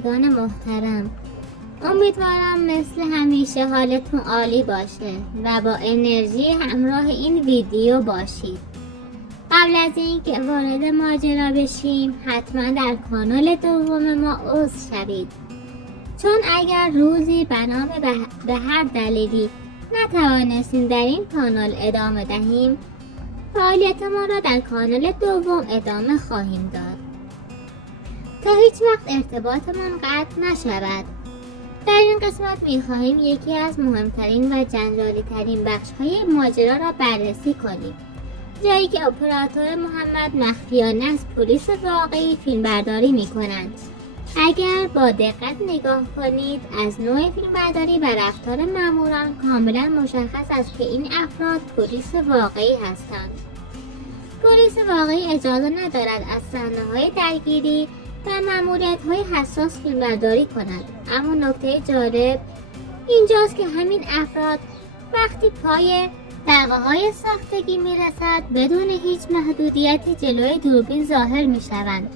بینندگان محترم، امیدوارم مثل همیشه حالتون عالی باشه و با انرژی همراه این ویدیو باشید. قبل از اینکه وارد ماجرا بشیم حتما در کانال دوم ما عضو شوید، چون اگر روزی بنا به هر دلیلی نتوانستیم در این کانال ادامه دهیم، فعالیت ما را در کانال دوم ادامه خواهیم داد تا هیچ وقت ارتباطمان قطع نشود. در این قسمت می‌خواهیم یکی از مهمترین و جنجالی ترین بخش‌های ماجرا را بررسی کنیم، جایی که اپراتور محمد مخفیانه از پلیس واقعی فیلمبرداری می‌کنند. اگر با دقت نگاه کنید از نوع فیلمبرداری و رفتار ماموران کاملا مشخص است که این افراد پلیس واقعی هستند. پلیس واقعی اجازه ندارد از صحنه‌های درگیری و ماموریت‌های حساس فیلمبرداری کند. اما نکته جالب اینجاست که همین افراد وقتی پای دعواهای ساختگی میرسد بدون هیچ محدودیتی جلوی دوربین ظاهر میشوند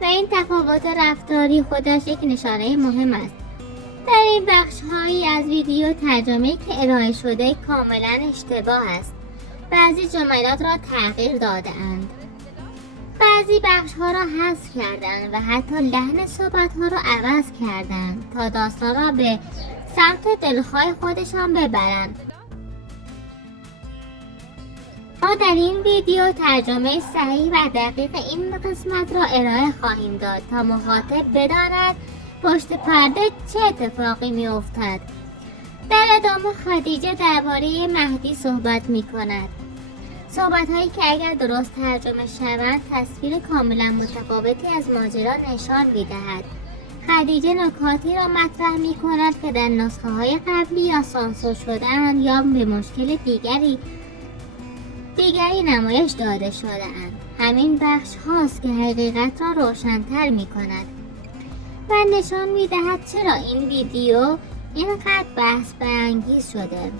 و این تفاوت رفتاری خودش یک نشانه مهم است. در این بخش‌هایی از ویدیو ترجمه‌ای که ارائه شده کاملا اشتباه است. بعضی جملات را تغییر داده‌اند، بعضی بخش‌ها را حذف کردند و حتی لحن صحبت‌ها را عوض کردند تا داستان را به سمت دلخواه خودشان ببرند. ما در این ویدیو ترجمه صحیح و دقیق این قسمت را ارائه خواهیم داد تا مخاطب بداند پشت پرده چه اتفاقی می‌افتد. در ادامه خدیجه درباره مهدی صحبت می‌کند. صحبت‌هایی که اگر درست ترجمه شوند تصویر کاملا متفاوتی از ماجرا نشان می‌دهد. خدیجه نکاتی را مطرح می‌کند که در نسخه‌های قبلی یا سانسور شده‌اند یا به مشکل دیگری نمایش داده شده‌اند. همین بخش هاست که حقیقت را روشن‌تر می‌کند و نشان می‌دهد چرا این ویدیو اینقدر بحث برانگیز شده.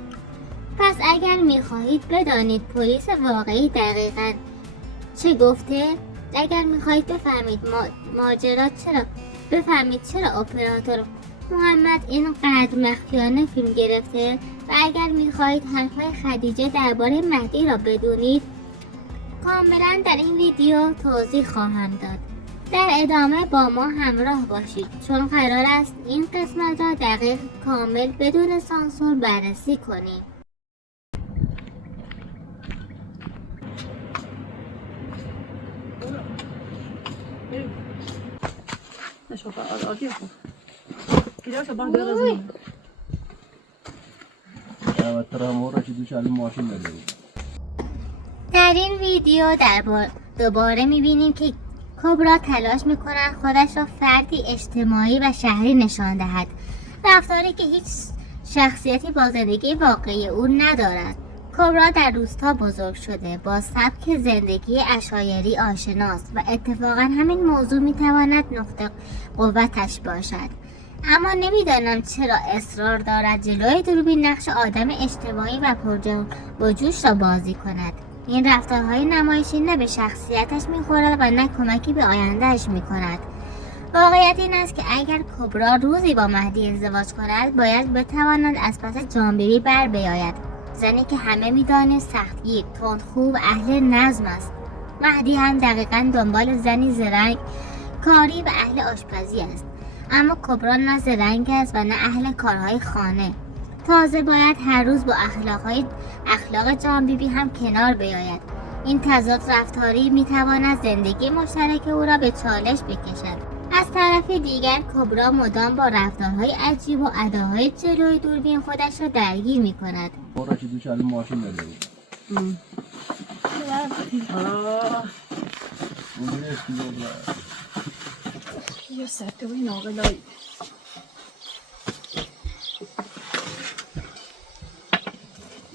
پس اگر می‌خواهید بدانید پلیس واقعی دقیقاً چه گفته، اگر می‌خواهید بفهمید ماجرا چرا اپراتور محمد اینقدر مخفیانه فیلم گرفته و اگر می‌خواهید حرف‌های خدیجه درباره مهدی را بدونید، کاملاً در این ویدیو توضیح خواهم داد. در ادامه با ما همراه باشید چون قرار است این قسمت را دقیق کامل بدون سانسور بررسی کنیم. در این ویدیو دوباره می‌بینیم که کبرا تلاش می‌کند خودش را فردی اجتماعی و شهری نشان دهد، رفتاری که هیچ شخصیتی با زندگی واقعی او ندارد. کبرا در روستا بزرگ شده، با سبک زندگی عشایری آشناست و اتفاقا همین موضوع می‌تواند نقطه قوتش باشد. اما نمی‌دانم چرا اصرار دارد جلوی دوربین نقش آدم اجتماعی و پرجنب و جوش را بازی کند. این رفتارهای نمایشی نه به شخصیتش می‌خورد و نه کمکی به آیندهش می‌کند. واقعیت این است که اگر کبرا روزی با مهدی ازدواج کند باید بتواند از پس جانبیری بر بیاید، زنی که همه می‌دانیم سختگیر، تندخو و اهل نظم است. مهدی هم دقیقاً دنبال زنی زرنگ، کاری و اهل آشپزی است، اما کبرا نه زرنگ است و نه اهل کارهای خانه. تازه باید هر روز با اخلاق جان بیبی هم کنار بیاید. این تضاد رفتاری میتواند زندگی مشترک او را به چالش بکشد. از طرف دیگر کبرا مدام با رفتارهای عجیب و اداهای جلوی دوربین خودش را درگیر میکند.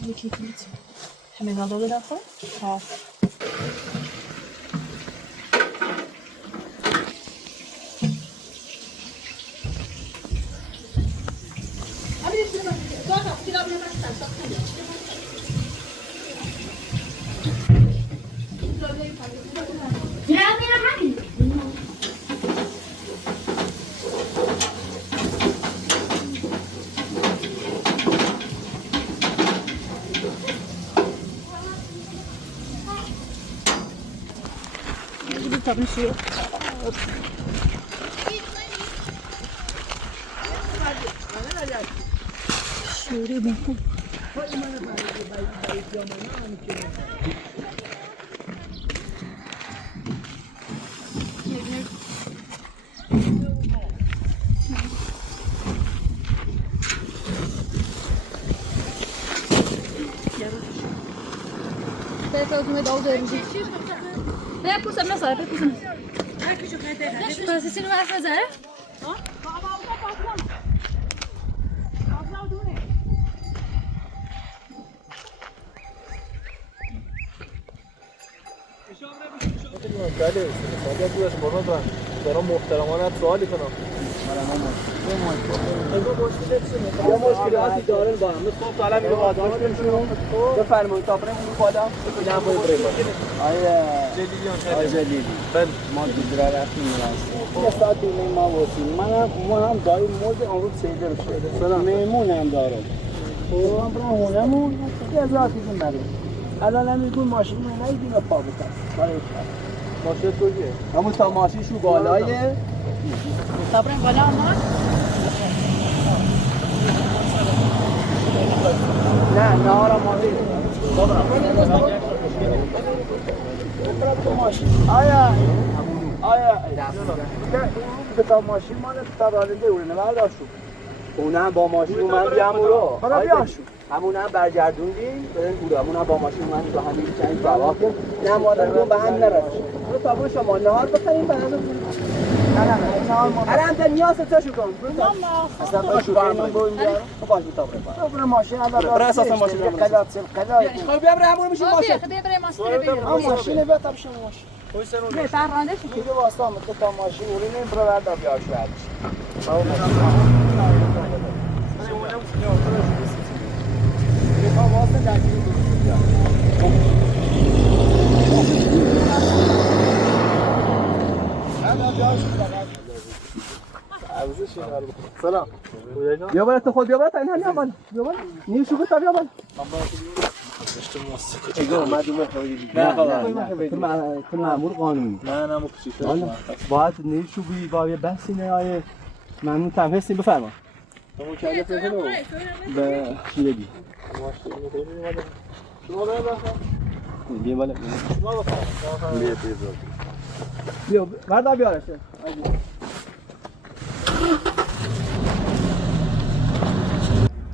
یکی دیت همه غذا بدم خود؟ ها Tabii şu. Şöyle bakın. Come da usare بپوسم مثلا بپوسم پرسیسی رو حرف نزنه بله ساده بودش مراد دارم محترمانه سوالی کنم یا مشکلاتی دارن با هم صبح طالب میره بازارشون بفرمایید تا بریم اون بالا ببینم باید بریم آقای جلیلی ما دیگر رفتیم مراسم یه ساعت دیگه ما واسیم ما هم داریم مورد امروز سیده بشه میمون هم دارم هم برای هونمون یه هزار دیگه بریم الان هم میگون ماشین رو نگیدیم و پا بکن ماشین تو چیه؟ همون تا ماشینشو بالایه تا بریم بالا ما نه نهارم ما بریم آیا تا ماشین مال تا راننده اونه نبرداشت اونه هم با ماشین اومد بیام او رو حالا بیاشو همون هم برگردوندیم برن او همون هم با ماشین اومد با همین چند جواب نه مادرم به هم نرسید تو تا شما نهار بخریم بعد نه هر هم تا نیاز تو شو کن اصلا تو شو کنم با اینجا تو باش تو برو ماشین هم برای اساس ماشین قلات خب بیا بریم میشیم ماشین ماشین بیا تا بشیم ماشین بهتر رانده شد دیگه واسه من تا ماشین اون نیم رو بعد بیاش بعد سلام بیا بالا تو خود بیا بالا تا این همین بالا بیا بالا نیو شو بتا بیا بالا تو مأمور قانونی نه مکشی باید نیو شو بی با یه بحثی نه آیه ممنون تام هستیم بفرما شما کجا فکر به چیزی شما بیا بالا شما بیا وردا بیارش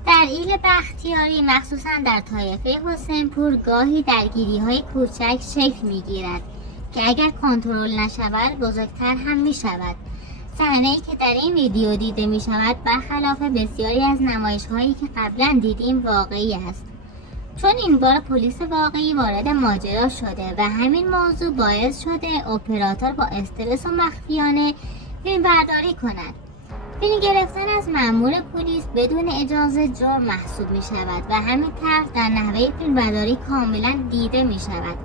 در ایل بختیاری مخصوصا در طایفه حسینپور گاهی درگیری‌های کوچک شکل می‌گیرد که اگر کنترل نشود بزرگتر هم می‌شود. صحنه‌ای که در این ویدیو دیده می‌شود برخلاف بسیاری از نمایش‌هایی که قبلا دیدیم واقعی است. چون این بار پلیس واقعی وارد ماجرا شده و همین موضوع باعث شده اپراتور با استرس و مخفیانه فیلم برداری کند. فیلم گرفتن از مأمور پلیس بدون اجازه جرم محسوب می شود و همین طرح در نحوه فیلم برداری کاملا دیده می شود.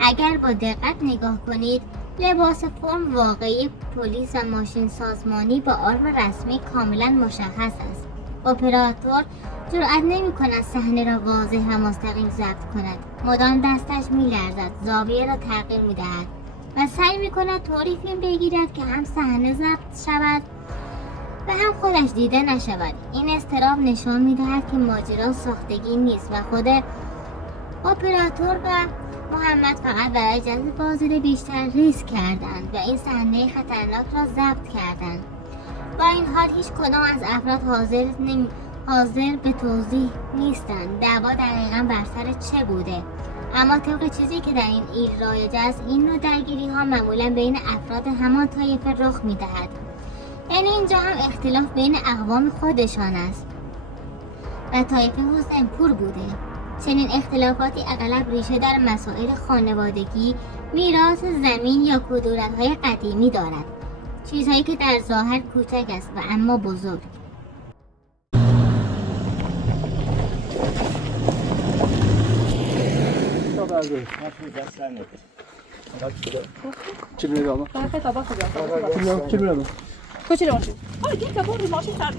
اگر با دقت نگاه کنید لباس فرم واقعی پلیس و ماشین سازمانی با آرم رسمی کاملا مشخص است. اپراتور جرئت نمی کند صحنه را واضح و مستقیم ضبط کند. مدام دستش می لرزد، زاویه را تغییر می دهد و سعی می کند طوری فیلم بگیرد که هم صحنه ضبط شود و هم خودش دیده نشود. این اضطراب نشان می دهد که ماجرا ساختگی نیست و خود اپراتور و محمد فقط برای جذب بازدید بیشتر ریسک کردند و این صحنه خطرناک را ضبط کردند. با این حال هیچ کدام از افراد حاضر به توضیح نیستند دعوا دقیقا بر سر چه بوده. اما طبق چیزی که در این ایل رایج است این نوع درگیری ها معمولا بین افراد همان طایفه رخ می دهد. یعنی اینجا هم اختلاف بین اقوام خودشان است و طایفه حسینپور بوده. چنین اختلافاتی اغلب ریشه در مسائل خانوادگی، میراث زمین یا کدورت‌های قدیمی دارد. چیزهایی که در ظاهر کوچک است و اما بزرگ. چی می‌گم؟ چی می‌گم؟ کجا ماشین آی دیگه برو ماشین سر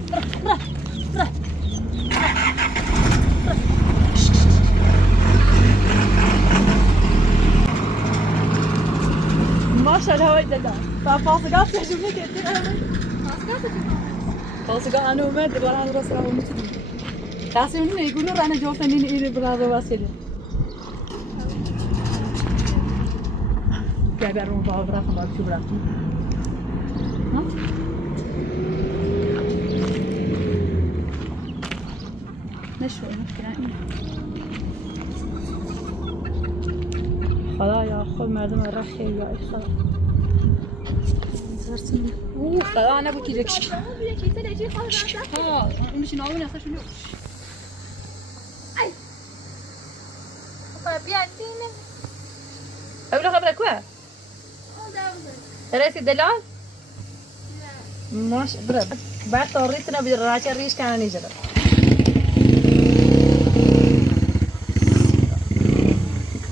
برو ماشاءالله هاي دلال فاصقات تجمع كتير فاصقات أنا وما أدري ولا أنا راس راو متدين تاسمين يقولوا أنا جوفني إلي برا واسيله جاي بيرون بابرا خمار شو براتي نشوي نحكي خدا یا خود مردم رخی یا ای خدا زرتون اوه خدا نبود که دکش ها اون میشه نامون اصلا شنو بیادینه قبل خبرك وين رأيتي الدلال ماشي برا بعد طوريتنا بالراجع الريش كان نجرب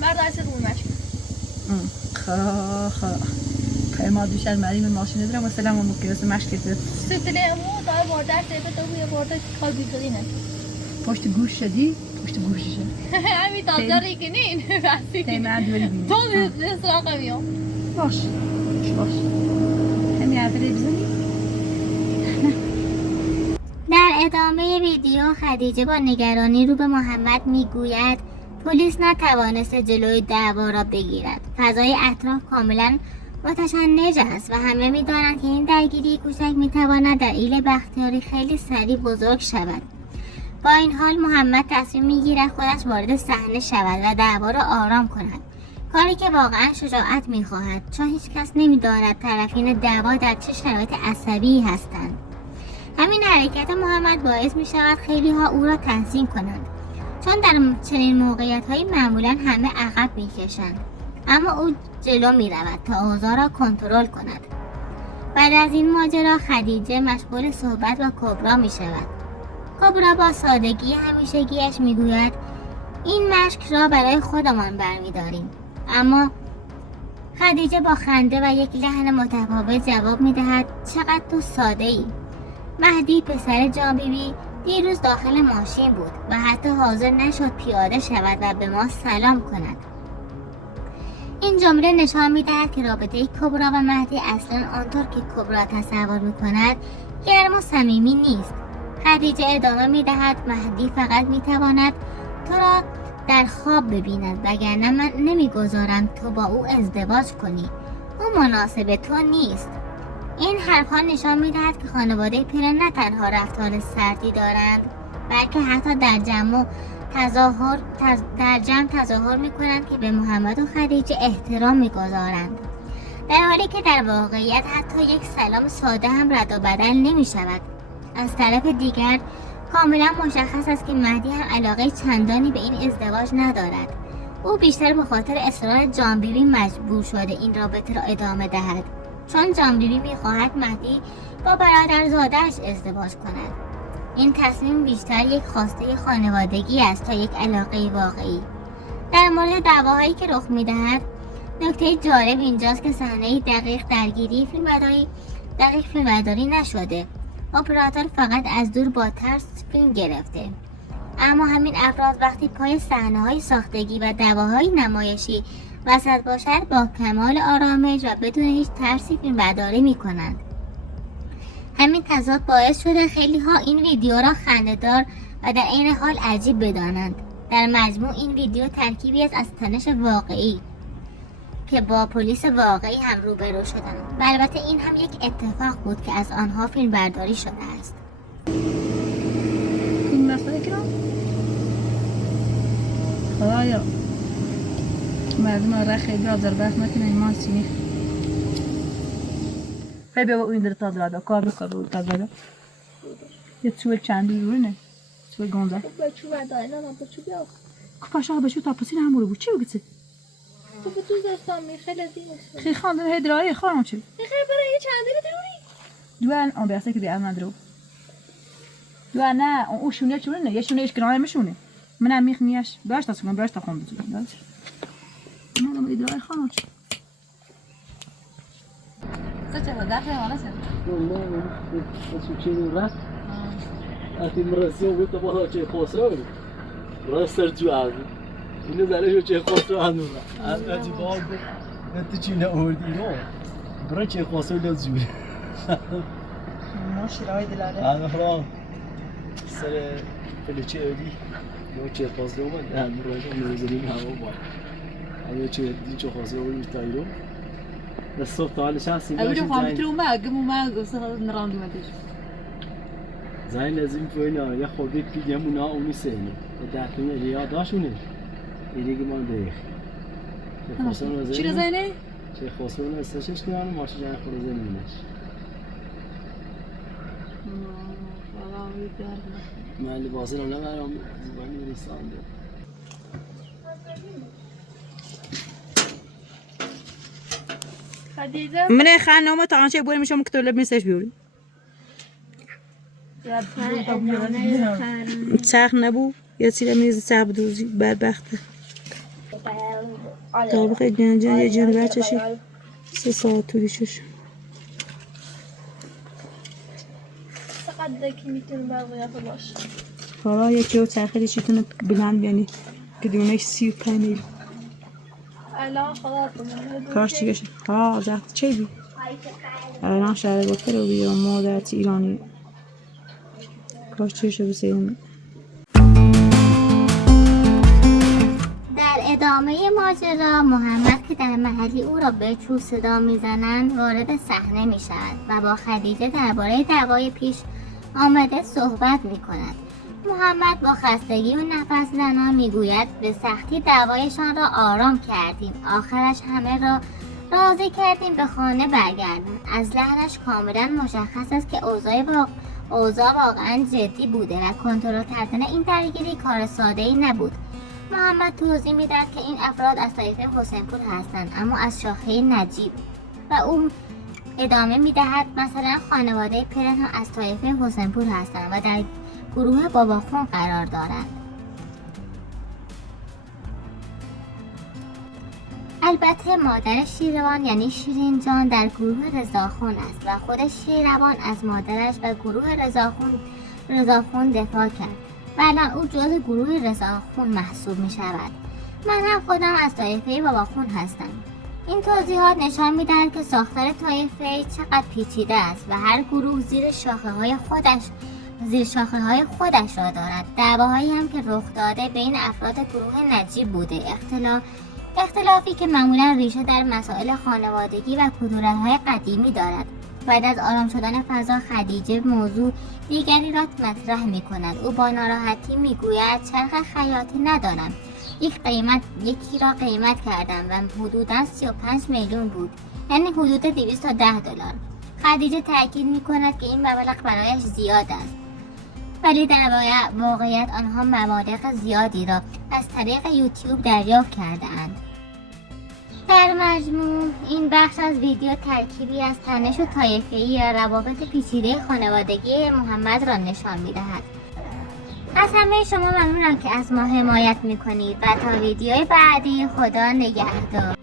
مرد عايزة تقول ماشي خا ما دوش از مردم ماشین ندارم مثلا ما ممکنه ماش کرده سوتله مو دار باردر سیفه تو بیا باردر کار بیدارینه پشت گوش شدی پشت گوش شد همین تازه ریکنین تیم عدولی بینی تو سراغ میام باش همین عدولی بزنی در ادامه ویدیو خدیجه با نگرانی رو به محمد میگوید پلیس نتوانسته جلوی دعوا را بگیرد. فضای اطراف کاملا متشنج است و همه می‌دانند که این درگیری کوچک می‌تواند در ایل بختیاری خیلی سریع بزرگ شود. با این حال محمد تصمیم می‌گیرد خودش وارد صحنه شود و دعوا را آرام کند. کاری که واقعا شجاعت می‌خواهد چون هیچ کس نمی‌داند طرفین دعوا در چه شرایط عصبی هستند. همین حرکت محمد باعث می‌شود خیلی‌ها او را تحسین کنند. چون در چنین موقعیت‌هایی معمولاً همه عقب می‌کشند. اما او جلو می‌رود تا اوضاع را کنترل کند. بعد از این ماجرا خدیجه مشغول صحبت با کبرا می‌شود. کبرا با سادگی همیشگیش می‌گوید این مشک را برای خودمان برمی‌داریم. اما خدیجه با خنده و یک لحن متفاوت جواب می‌دهد چقدر تو ساده‌ای. مهدی پسر جان بیبی دیروز داخل ماشین بود و حتی حاضر نشد پیاده شود و به ما سلام کند. این جمله نشان می‌دهد که رابطه کبرا و مهدی اصلا آنطور که کبرا تصور می‌کند گرم و صمیمی نیست. خدیجه ادامه می‌دهد مهدی فقط می‌تواند تو را در خواب ببیند وگرنه من نمی‌گذارم تو با او ازدواج کنی. او مناسب تو نیست. این حرفها نشان می‌دهد که خانواده پیران نه تنها رفتار سردی دارند بلکه حتی در جمع تظاهر می‌کنند که به محمد و خدیجه احترام می‌گذارند، در حالی که در واقعیت حتی یک سلام ساده هم رد و بدل نمی‌شود. از طرف دیگر کاملا مشخص است که مهدی هم علاقه چندانی به این ازدواج ندارد. او بیشتر به خاطر اصرار جان بیبی مجبور شده این رابطه را ادامه دهد، چون جان بیبی می‌خواهد مهدی با برادرزاده‌اش ازدواج کند. این تصمیم بیشتر یک خواسته خانوادگی است تا یک علاقه واقعی. در مورد دعواهایی که رخ می‌دهد، نکته جالب اینجاست که صحنه دقیق درگیری فیلمبرداری نشده. اپراتور فقط از دور با ترس فیلم گرفته. اما همین افراد وقتی پای صحنه‌های ساختگی و دعواهای نمایشی وسط باشد با کمال آرامش و بدون هیچ ترسی فیلمبرداری می‌کنند. همین تضاد باعث شده خیلی ها این ویدیو را خنده‌دار و در عین حال عجیب بدانند. در مجموع این ویدیو ترکیبی است از تنش واقعی که با پلیس واقعی هم روبرو شدند. و البته این هم یک اتفاق بود که از آنها فیلم برداری شده است. این مسئله کرام خدایا مردم را خیلی آزربایجان نکنه ایمان سینی خیلی با این در تازه کار بکن تازه یه چوب چندی رونه چوب گنده بچو برداری نه بچو بیا کفاش آقا بچو تا پسین همون بود چی بگید تو به تو زستان خیلی دیگه خیلی خواندن هدرایی خواهم چی خیلی برای یه چندی رو دوان آن بیاسته که دیگه ندارو دوان نه اون شونه چونه یه شونه ایش کنار میشونه منم میخنیش باش تا سکون باش تا خون بزنم باش منم هدرایی خواهم چی چه داخل ولا چه والله شو كذا راس أتي مرسي وقلت بقى شيء خسران راس سرتو عادي إنه زاره شو شيء خسران ولا أتي باقي تو چونه اردی رو برای چه خواستو لزوره ما شیرای دلاله هذا خلاص سر فلچه اردی یا چه خواستو من در برای نوزریم هوا با هذا چه دی چه خواستو اردی تایرو الصبح طالع شاسي اقول لهم ترو ما قموا ما نراندو ما ديش زين لازم فينا يا خودت بيجمونا ونسينا داخلنا رياضاشونه اللي ما دايخ چی رو زینه؟ چه خواستون استشش کنن ماشین جان خود زمینش من لباسی رو نبرم زبانی رسانده خدیجه من خانم تا آنچه بودیم شما کتاب لب نیستش بیاری سخت نبود یا چیزی میز سخت بدوزی بدبخته طابق گنجان یه جوری بچه‌شی 3 ساعت طولشش چقدر دکی میتونه بقیه باشه حالا یکی رو تأخیری چیتونه بلند بیانی که دونش 35 میل الان خدا بمونه کارش چی گشه زخت چه بی الان شهر گفته رو بیارم مادرت ایرانی کارش چی گشه بسیارم در ادامه ماجرا محمد که در محلی او را به چوب صدا میزنند وارد صحنه می شود و با خدیجه درباره دعوای پیش آمده صحبت می کند. محمد با خستگی و نفس زنان می گوید به سختی دعوایشان را آرام کردیم، آخرش همه را راضی کردیم به خانه برگردند. از لحنش کاملا مشخص است که اوضاع واقعا جدی بوده و کنترل کردن این درگیری کار ساده‌ای نبود. محمد توضیح میدهد که این افراد از طایفه حسینپور هستند اما از شاخه نجیب و او ادامه میدهد مثلا خانواده پرن ها از طایفه حسینپور هستند و در گروه باباخون قرار دارند. البته مادر شیروان یعنی شیرین جان در گروه رضاخون است و خود شیروان از مادرش و گروه رضاخون دفاع کرد و الان او جزء گروه رضاخون محسوب می شود. من هم خودم از طایفه باباخون هستم. این توضیحات نشان می دهد که ساختار طایفه چقدر پیچیده است و هر گروه زیر شاخه های خودش را دارد. دعواهایی هم که رخ داده بین افراد گروه نجیب بوده، اختلافی که معمولا ریشه در مسائل خانوادگی و کدورت‌های قدیمی دارد. بعد از آرام شدن فضا خدیجه موضوع دیگری را مطرح می کند. او با ناراحتی می گوید چرخ خیاطی ندارم. یکی را قیمت کردم و حدوداً 35 میلیون بود، یعنی حدود 200 تا 10 دلار. خدیجه تاکید می کند که این مبلغ برایش زیاد است، ولی در واقعیت آنها مبالغ زیادی را از طریق یوتیوب دریافت کرده اند. در مجموع این بخش از ویدیو ترکیبی از تنش و طایفه‌ای یا روابط پیچیده خانوادگی محمد را نشان می‌دهد. از همه شما ممنونم که از ما حمایت می‌کنید و تا ویدیوی بعدی خدا نگهدار.